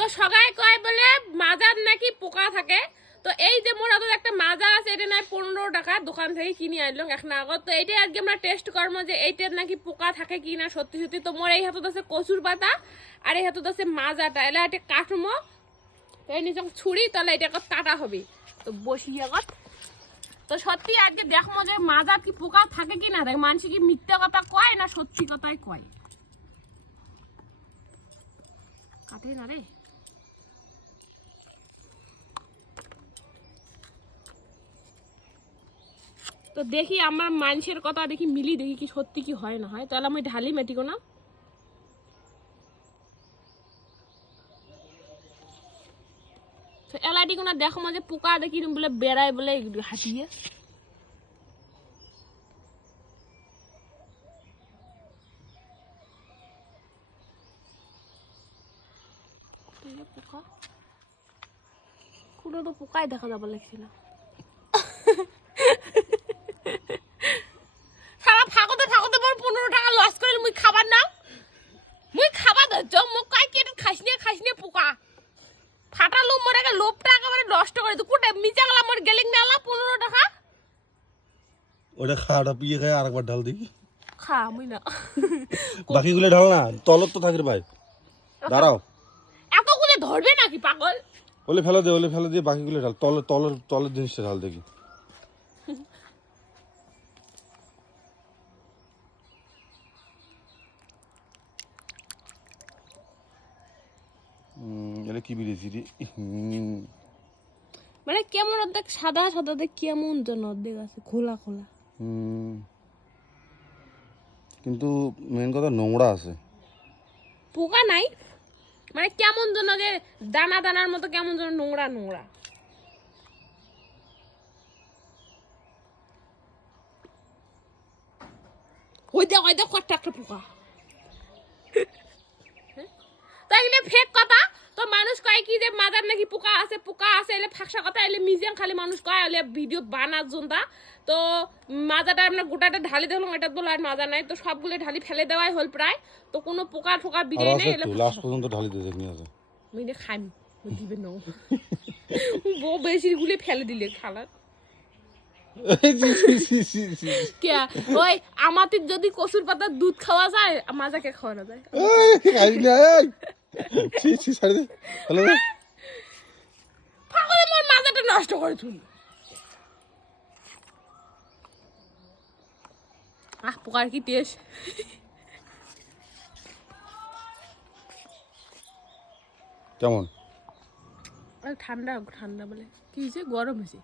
তো সবাই কয় বলে মাজার নাকি পোকা থাকে? তো এই যে মোর হাতে একটা মাজা আছে এটা নাই পনেরো টাকা দোকান থেকে কিনে আনলাম এখন আগত তো এইটাই আজকে আমরা টেস্ট করব যে এইটার নাকি পোকা থাকে কি না, সত্যি সত্যি। তো মোর এই হাতত আছে কচুর পাতা আর এই হাতত আছে মাজাটা। এলা এটা কাটমো। এই নিজক ছুরি তাহলে এটা আগত কাটা হবে। তো বসি আগত। তো সত্যি আজকে দেখব যে মাজা কি পোকা থাকে কি না থাকে। মানুষ কি মিথ্যা কথা কয় না সত্যি কথাই কয়? কাটে না রে। তো দেখি আমার মানুষের কথা দেখি মিলি দেখি কি সত্যি কি হয় না হয়। তাহলে আমি ঢালি মেটিকো না? এলাইটি কোনো দেখো মাঝে পোকা দেখি বলে বেড়ায় বলে হাঁটিয়ে। পোকা। কোনো তো পোকাই দেখা যাবার লাগছে মোর লোভটা একেবারে নষ্ট করে দিই কোটে মিচা গেলাম মোর গেলিং নালা পনেরো টাকা। ওটা খাওয়াটা পিয়ে খায় আরেকবার ঢাল দিই। খা মুই না। বাকিগুলো ঢাল না তলত তো থাকে ভাই। দাঁড়াও। এতগুলো ধরবে নাকি পাগল? ওলে ফেলে দে ওলে ফেলে দিয়ে বাকিগুলো ঢাল। তলের তলের তলের জিনিসটা ঢাল দেখি। উম, এটা কি বেরিয়েছি রে? মানে কেমন অর্ধেক সাদা সাদা দেখ কেমন যেন অর্ধেক আছে খোলা খোলা। কিন্তু মেন কথা নোংরা আছে। পোকা নাই। মানে কেমন যেন দানা দানার মতো কেমন যেন নোংরা নোংরা। ওই দেখ ওই দেখ কটা একটা পোকা। তাই এগুলো ফেক কথা কয় কি যে মাজার নাকি পোকা আছে পোকা আছে এলে ফাঁকসা কথা এলে মিজিয়াম খালি মানুষ কয় এলে ভিডিও বানার জন্য তো মাজাটা আমরা গোটাটা ঢালি দেখলাম এটা বলে আর মাজা নাই তো সবগুলো ঢালি ফেলে দেওয়াই হল প্রায়। তো কোনো পোকা আর বিরিয়ে নেই এলে লাস্ট পর্যন্ত ঢালি দিয়ে দেখনি আছে মিনে খাইম দিবে ন বউ বেশি গুলে ফেলে দিলে খালার। ওই আমাদের যদি কচুর পাতার দুধ খাওয়া যায় মাজাকে খাওয়ানো যায়। ছি, ছি, ছাড়ে দে। ফেলে দে। মোর মাজাটা নষ্ট করে তুই আহ পোকার কি টেস্ট কেমন? ঠান্ডা ঠান্ডা বলে। কি হয়েছে গরম হয়েছে।